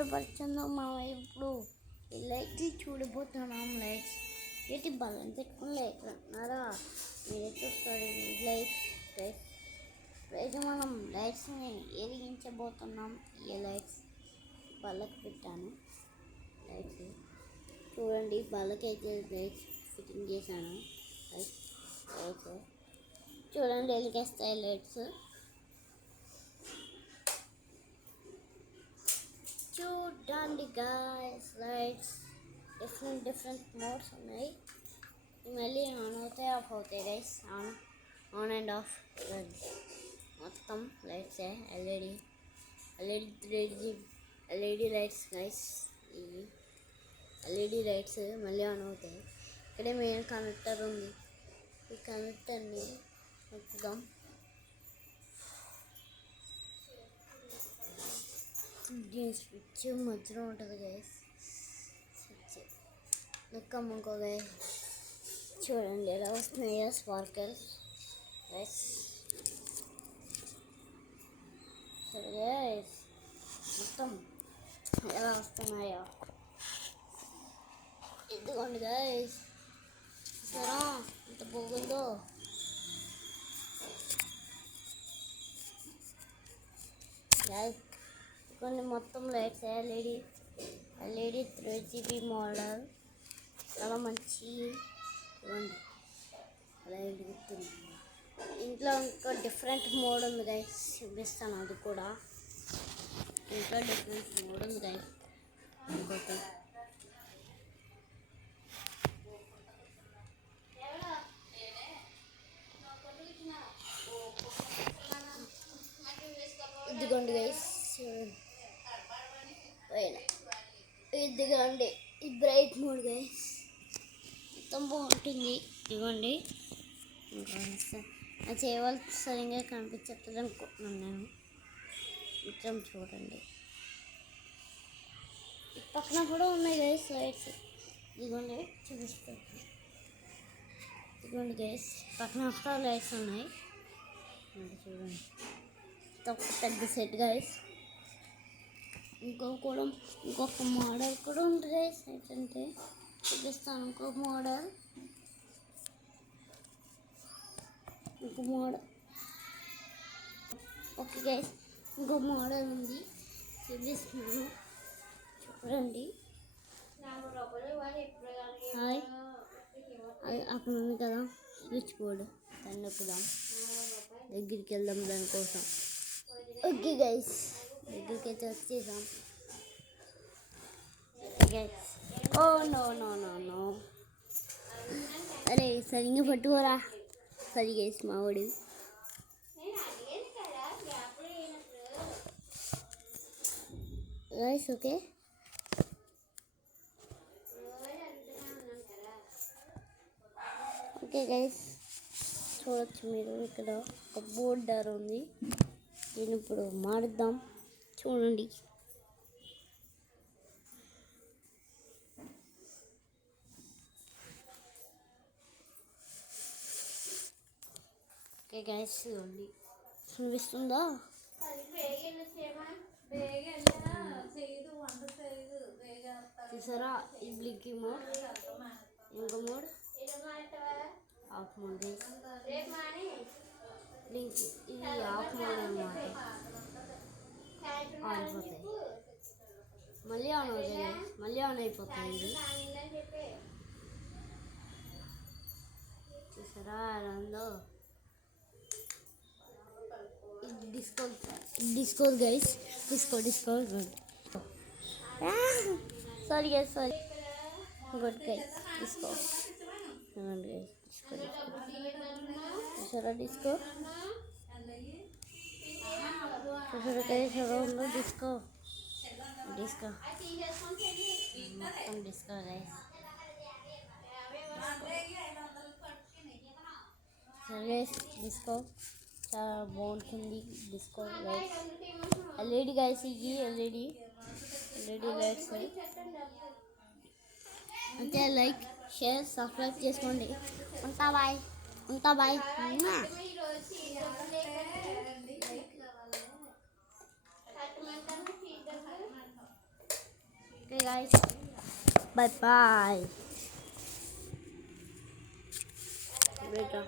సంబరపడుతుందో మనం ఇప్పుడు ఈ లైట్లు చూడబోతున్నాం. లైట్స్ ఏంటి బలం పెట్టుకుని లైట్లు అంటున్నారా? మీరే చూస్తారు ఈ లైట్స్ గైస్. అయితే మనం లైట్స్ని వెలిగించబోతున్నాం. ఈ లైట్స్ బల్లకి పెట్టాను. లైట్స్ చూడండి, బల్లకి అయితే లైట్స్ ఫిట్టింగ్ చేశాను. లైట్స్ చూడండి, వెలిగేస్తాయి లైట్స్. చూడండి గాయ్స్, లైట్స్ డిఫరెంట్ మోడ్స్ ఉన్నాయి. మళ్ళీ ఆన్ అవుతాయి, ఆఫ్ అవుతాయి గైస్. ఆన్ అండ్ ఆఫ్ మొత్తం లైట్సే. LED 3D LED lights guys. ఈ ఎల్ఈడి లైట్స్ మళ్ళీ ఆన్ అవుతాయి. ఇక్కడే మెయిన్ కనెక్టర్ ఉంది. ఈ కనెక్టర్ని నొక్కుదాం. దీని స్విచ్ మధ్యలో ఉంటుంది గైస్. Switch నొక్కమ్మకో guys. చూడండి ఎలా వస్తున్నాయో స్పార్కల్స్ గైస్. సరే గైస్, మొత్తం ఎలా వస్తున్నాయో ఇదిగోండి గైస్. సరే ఎంత బాగుందో. గైస్ కొన్ని మొత్తం లైట్స్ ఎల్ఈడి 3GB మోడల్. చాలా మంచి అలా వెలుగుతుంది. ఇంట్లో ఇంకో డిఫరెంట్ మోడ్ ఉంది గైస్, చూపిస్తాను. అది కూడా ఇంట్లో డిఫరెంట్ మోడ్ ఉంది గైస్. ఇంకోటి ఇదిగోండి గైస్, ఇదిగోండి ఈ బ్రైట్ మోడ్ గైస్. మొత్తం బాగుంటుంది. ఇదిగోండి, అది చేయవలసి సరిగ్గా కనిపించట్లేదు అనుకుంటున్నాను నేను. మొత్తం చూడండి, పక్కన కూడా ఉన్నాయి గైస్ లైట్స్. ఇదిగోండి చూపిస్తాను. ఇదిగోండి గైస్, పక్కన కూడా లైట్స్ ఉన్నాయి. చూడండి, పెద్ద సెట్ గైస్. ఇంకొక మోడల్ కూడా ఉంది గైస్. ఏంటంటే చూపిస్తాను. ఇంకొక మోడల్ ఓకే గైస్, ఇంకో మోడల్ ఉంది, చూపిస్తున్నాను. చూడండి, హాయ్. అక్కడ ఉంది కదా స్విచ్ బోర్డు, దాన్ని నొక్కుదాం. దగ్గరికి వెళ్దాం దానికోసం. ఓకే గైస్, దగ్గరికి అయితే వచ్చేసాం. Oh no no no no, అరే సరిగ్గా పట్టుకోరా. సరి గైస్, మావాడు గైస్. ఓకే ఓకే గైస్, చూడొచ్చు మీరు ఇక్కడ ఒక బోర్డర్ ఉంది. దీన్ని ఇప్పుడు మారుద్దాం. చూడండి, ఓకే గైస్, చూడండి చూపిస్తుందా? చూసారా, ఈ బ్లింకింగ్ మోడ్, ఇంకో mode of mode guys. Blink ఇది ఆఫ్ మోడ్ అన్నమాట. ఆన్ అయిపోతాయి, మళ్ళీ ఆన్ అవుతాయి, మళ్ళీ ఆన్ అయిపోతాయి. ఇది చూసారా ఎలా ఉందో? Disco guys, disco sorry guys, sorry. Good guys, disco guys. చూసారా డిస్కో? చూసారా గైస్ ఎలా ఉందో? డిస్కో మొత్తం డిస్కో గైస్. సరే గైస్, డిస్కో చాలా బాగుంటుంది. Disco lights LED guys. ఇవి ఎల్ఈడి లైట్స్. అంటే లైక్, షేర్, సబ్స్క్రైబ్ చేసుకోండి. ఉంటా బాయ్. guys. Bye bye.